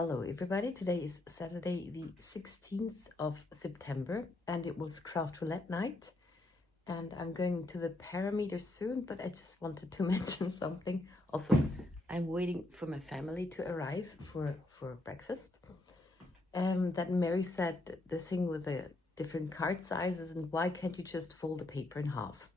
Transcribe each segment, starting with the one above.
Hello everybody, today is Saturday the 16th of September and it was craft roulette night and I'm going to the parameter soon, but I just wanted to mention something. Also, I'm waiting for my family to arrive for breakfast. That Mary said the thing with the different card sizes and why can't you just fold the paper in half?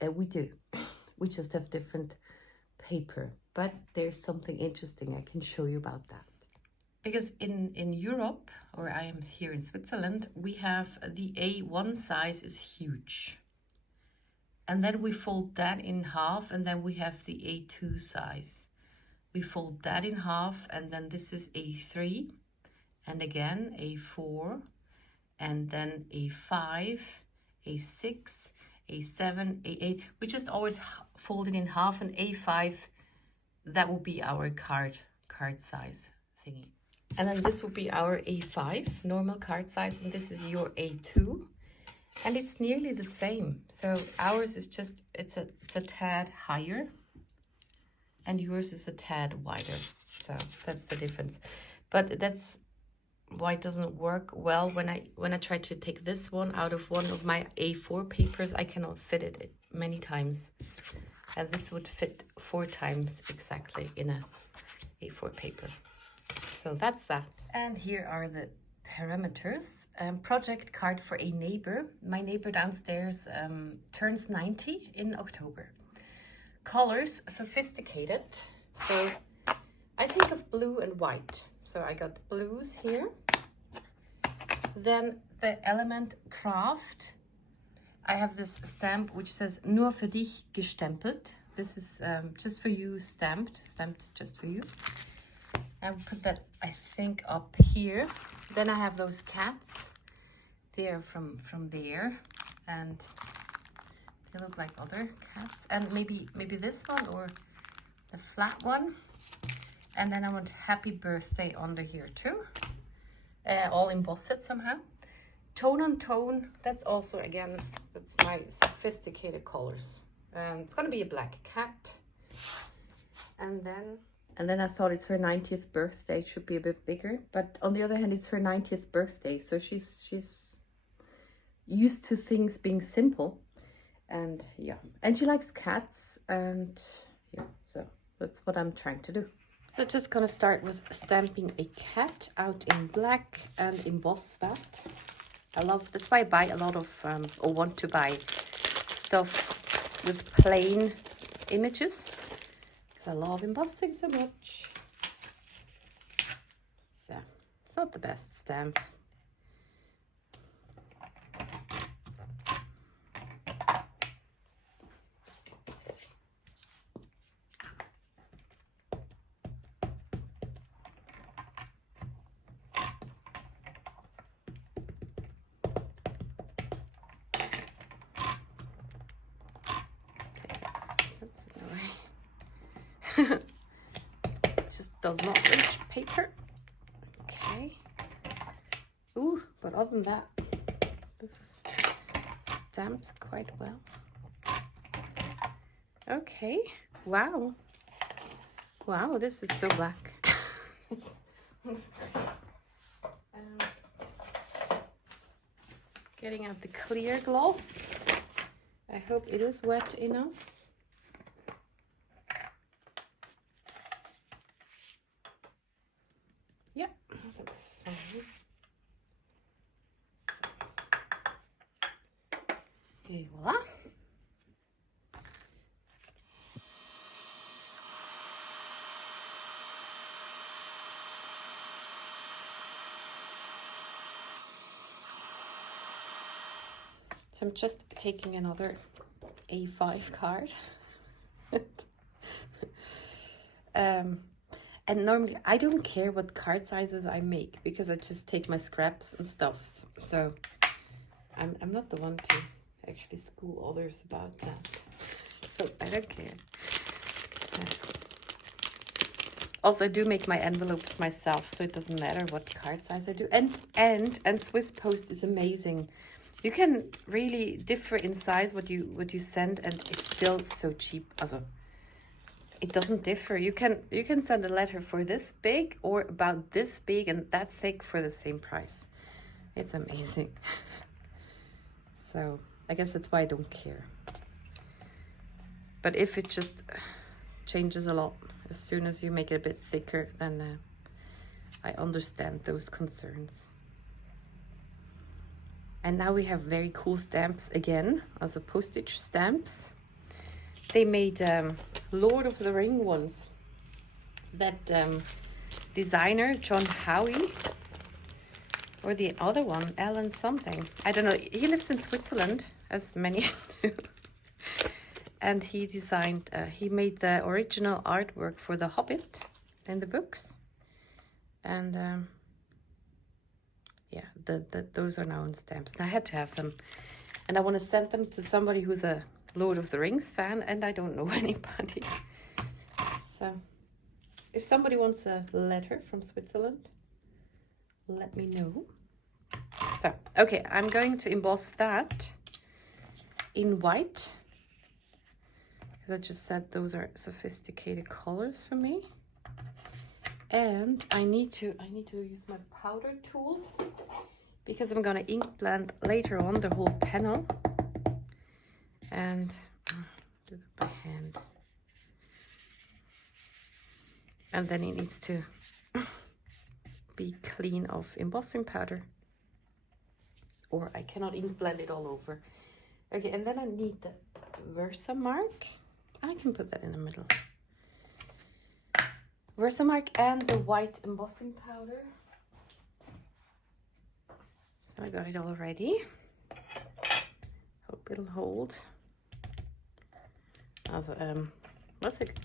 We do, we just have different paper, but there's something interesting I can show you about that. Because in Europe, or I am here in Switzerland, we have the A1 size is huge. And then we fold that in half, and then we have the A2 size. We fold that in half, and then this is A3, and again A4, and then A5, A6, A7, A8. We just always fold it in half, and A5, that will be our card size thingy. And then this will be our A5, normal card size, and this is your A2. And it's nearly the same. So ours is just, it's a tad higher, and yours is a tad wider. So that's the difference. But that's why it doesn't work well. When I try to take this one out of one of my A4 papers, I cannot fit it many times. And this would fit 4 times exactly in a A4 paper. So that's that. And here are the parameters. Project card for a neighbor. My neighbor downstairs turns 90 in October. Colors, sophisticated. So I think of blue and white. So I got blues here. Then the element craft. I have this stamp which says Nur für dich gestempelt. This is just for you, stamped just for you. I will put that, I think, up here. Then I have those cats. They're from there, and they look like other cats. And maybe this one or the flat one. And then I want happy birthday under here too. All embossed somehow. Tone on tone. That's also, again, that's my sophisticated colors. And it's gonna be a black cat. And then I thought it's her 90th birthday. It should be a bit bigger. But on the other hand, it's her 90th birthday. So she's used to things being simple. And yeah. And she likes cats. And yeah, so that's what I'm trying to do. So just gonna start with stamping a cat out in black and emboss that. That's why I buy a lot of, or want to buy stuff with plain images. I love embossing so much. So it's not the best stamp. Okay, that's annoying. Just does not reach paper. Okay. Ooh, but other than that, this stamps quite well. Okay. Wow. Wow, this is so black. Getting out the clear gloss. I hope it is wet enough. Yeah, that looks fine. Et voila. So I'm just taking another A5 card. And normally I don't care what card sizes I make because I just take my scraps and stuff. So I'm not the one to actually school others about that. So I don't care. Also, I do make my envelopes myself, so it doesn't matter what card size I do. And Swiss Post is amazing. You can really differ in size what you send, and it's still so cheap. Also, it doesn't differ. You can send a letter for this big or about this big and that thick for the same price. It's amazing. So I guess that's why I don't care. But if it just changes a lot as soon as you make it a bit thicker, then I understand those concerns. And now we have very cool stamps again, also postage stamps. They made Lord of the Ring ones. That designer, John Howie, or the other one, Alan something. I don't know. He lives in Switzerland, as many do. And he designed, he made the original artwork for The Hobbit in the books. And yeah, those are now in stamps. And I had to have them. And I want to send them to somebody who's a Lord of the Rings fan, and I don't know anybody. So if somebody wants a letter from Switzerland, let me know. So, okay, I'm going to emboss that in white. As I just said, those are sophisticated colors for me. And I need to use my powder tool because I'm gonna ink blend later on the whole panel. And do it by hand. And then it needs to be clean of embossing powder, or I cannot ink blend it all over. Okay, and then I need the Versamark. I can put that in the middle. Versamark and the white embossing powder. So I got it all ready. Hope it'll hold. Also, what's it?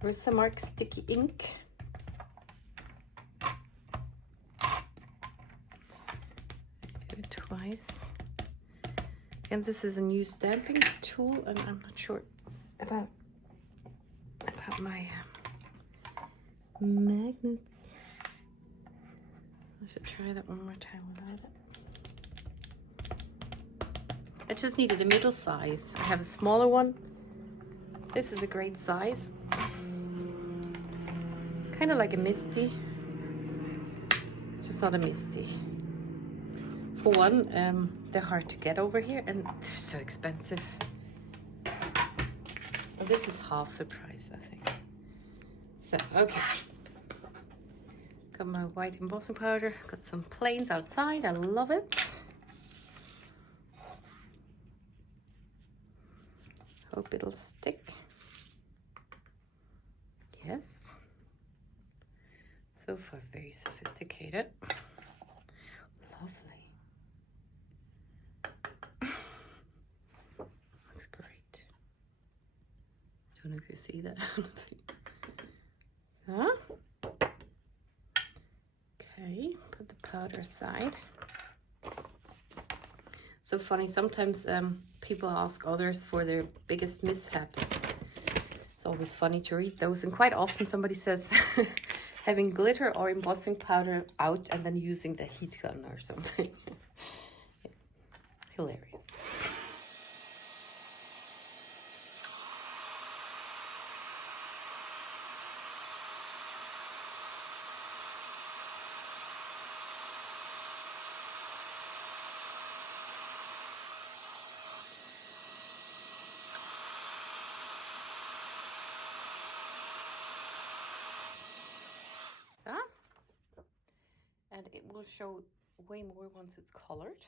Versamark sticky ink. Do it twice. And this is a new stamping tool, and I'm not sure about my magnets. I should try that one more time without it. I just needed a middle size. I have a smaller one. This is a great size. Kind of like a Misty. Just not a Misty. For one, they're hard to get over here and they're so expensive. Oh, this is half the price, I think. So, okay. Got my white embossing powder. Got some planes outside. I love it. Hope it'll stick. Yes. So far, very sophisticated. Lovely. Looks great. Don't know if you see that. So. Okay, put the powder aside. So funny, sometimes people ask others for their biggest mishaps. It's always funny to read those, and quite often somebody says having glitter or embossing powder out and then using the heat gun or something. Yeah. Hilarious. And it will show way more once it's colored.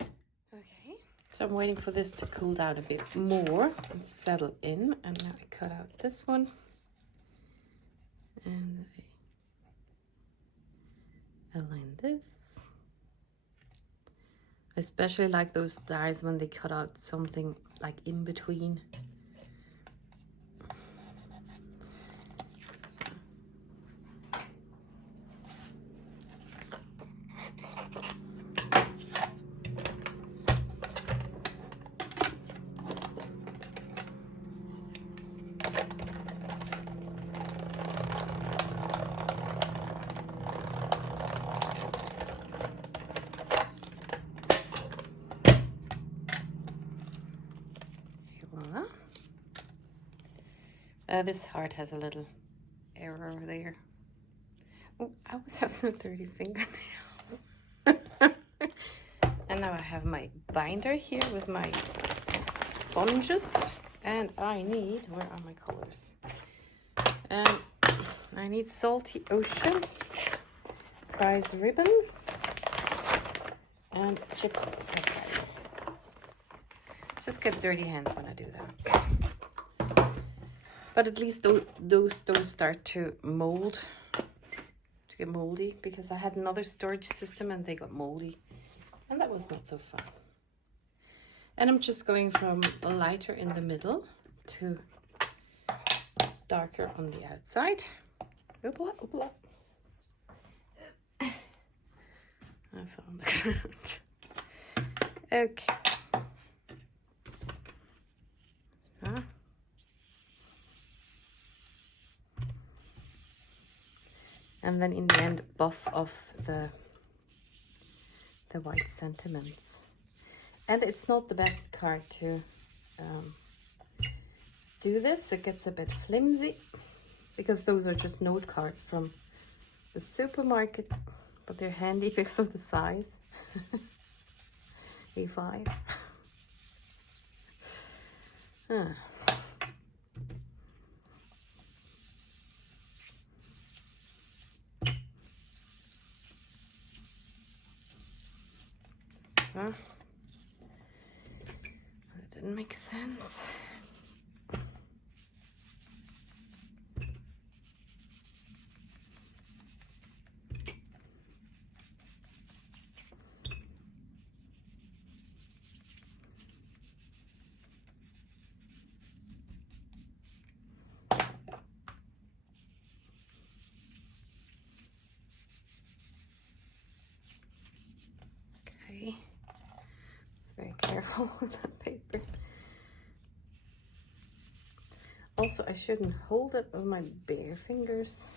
Okay, so I'm waiting for this to cool down a bit more and settle in. And now I cut out this one. And I align this. I especially like those dies when they cut out something like in between. Voila. This heart has a little error there. Oh, I always have some dirty fingernails. And now I have my binder here with my sponges. And I need, where are my colors? I need Salty Ocean, prize ribbon, and chipped sapphire. Just get dirty hands when I do that. But at least those don't start to mold, to get moldy, because I had another storage system and they got moldy. And that was not so fun. And I'm just going from a lighter in the middle to darker on the outside. Oopla, oopla. I found the ground. Okay. And then in the end, buff off the white sentiments. And it's not the best card to do this. It gets a bit flimsy because those are just note cards from the supermarket, but they're handy because of the size. A5. That didn't make sense. Okay. Very careful with that paper. Also, I shouldn't hold it with my bare fingers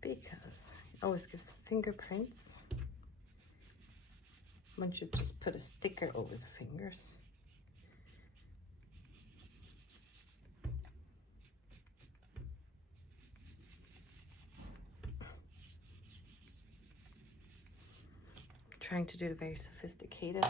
because it always gives fingerprints. One should just put a sticker over the fingers. I'm trying to do it very sophisticated.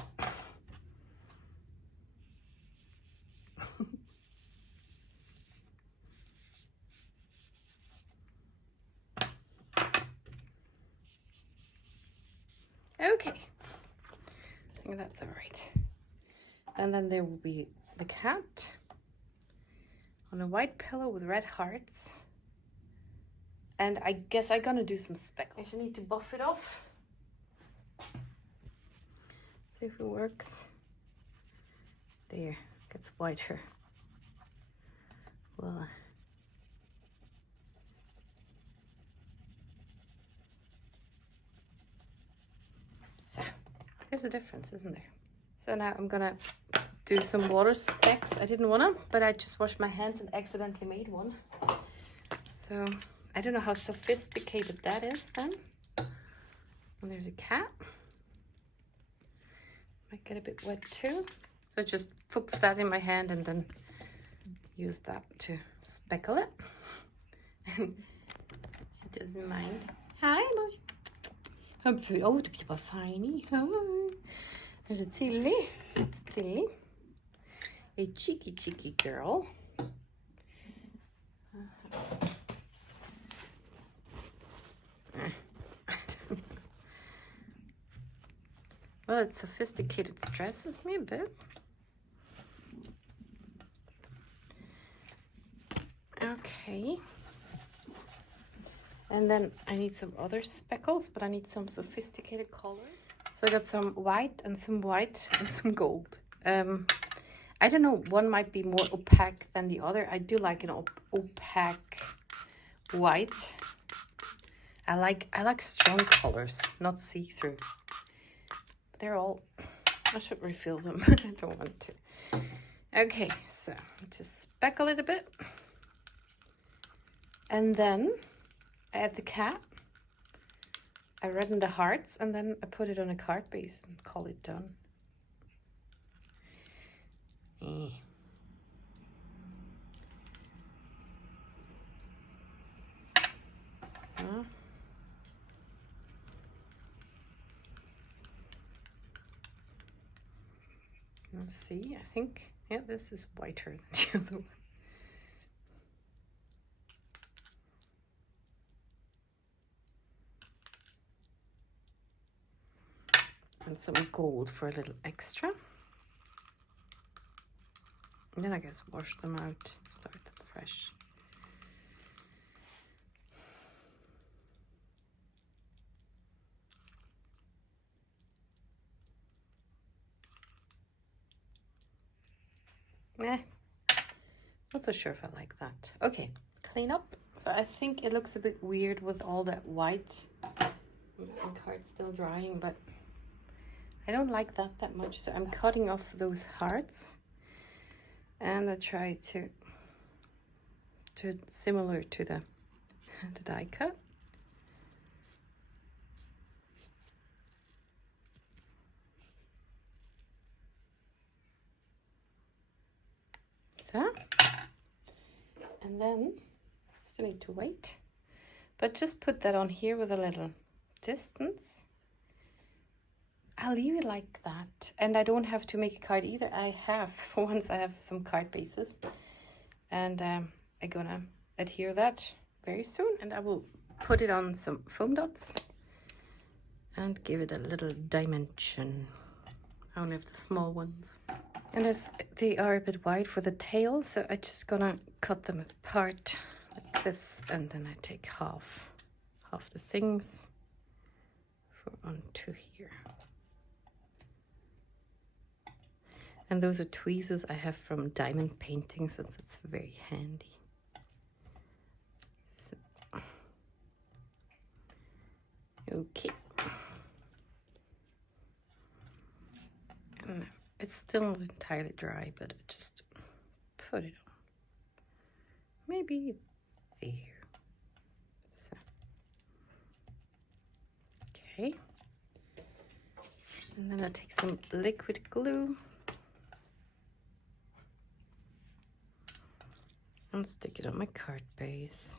Okay, I think that's all right. And then there will be the cat on a white pillow with red hearts. And I guess I'm gonna do some specs. I should need to buff it off. See if it works. There, gets whiter. Well, so there's a difference, isn't there? So now I'm gonna do some water specs. I didn't wanna, but I just washed my hands and accidentally made one. So I don't know how sophisticated that is then. And there's a cat. Might get a bit wet too. So just put that in my hand and then use that to speckle it. She doesn't mind. Hi, Mouse. Oh, du bist aber feini. There's a Tilly. It's Tilly. A cheeky girl. Well, it's sophisticated. Stresses me a bit. Okay. And then I need some other speckles, but I need some sophisticated colors. So I got some white and some gold. I don't know, one might be more opaque than the other. I do like an opaque white. I like strong colors, not see-through. They're all, I should refill them, but I don't want to. Okay, so just speckle it a bit. And then I add the cat. I redden the hearts and then I put it on a card base and call it done. Let's see, I think, yeah, this is whiter than the other one. And some gold for a little extra. And then I guess wash them out, start them fresh. Not so sure if I like that. Okay, clean up. So I think it looks a bit weird with all that white. My card's still drying, but I don't like that much. So I'm cutting off those hearts. And I try to similar to the die cut. So, and then still need to wait, but just put that on here with a little distance. I'll leave it like that, and I don't have to make a card either. I have some card bases, and I'm gonna adhere that very soon, and I will put it on some foam dots and give it a little dimension. I only have the small ones. And they are a bit wide for the tail, so I'm just gonna cut them apart like this, and then I take half the things onto here. And those are tweezers I have from diamond painting, since it's very handy. So, okay. And it's still not entirely dry, but I just put it on. Maybe there. So. Okay. And then I take some liquid glue and stick it on my card base.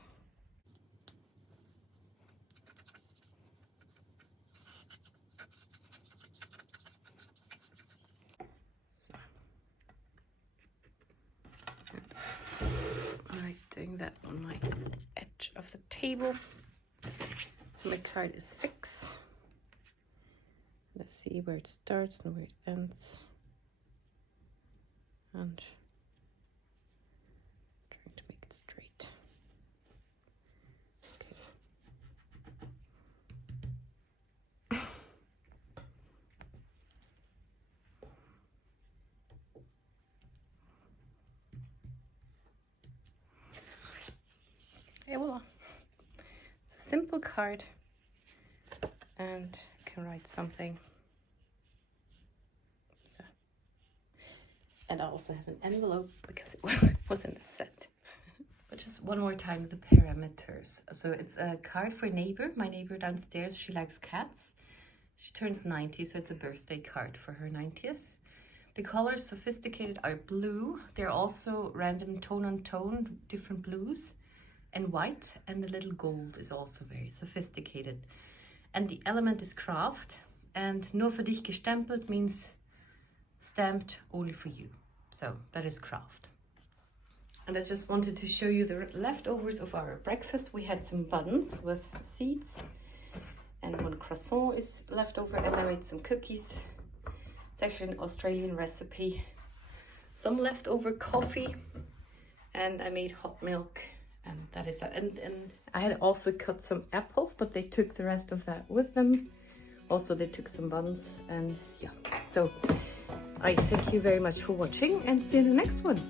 Doing that on my edge of the table, so my card is fixed. Let's see where it starts and where it ends, and trying to make it straight. Okay. Et voila. It's a simple card, and I can write something. So, and I also have an envelope because it was in the set. But just one more time, the parameters. So it's a card for a neighbor. My neighbor downstairs, she likes cats. She turns 90, so it's a birthday card for her 90th. The colors sophisticated are blue. They're also random tone on tone, different blues. And white, and the little gold is also very sophisticated. And the element is craft, and nur für dich gestempelt means stamped only for you. So that is craft. And I just wanted to show you the leftovers of our breakfast. We had some buns with seeds, and one croissant is left over, and I made some cookies. It's actually an Australian recipe. Some leftover coffee, and I made hot milk. And that is that. And I had also cut some apples, but they took the rest of that with them. Also, they took some buns, and yeah. So I thank you very much for watching, and see you in the next one.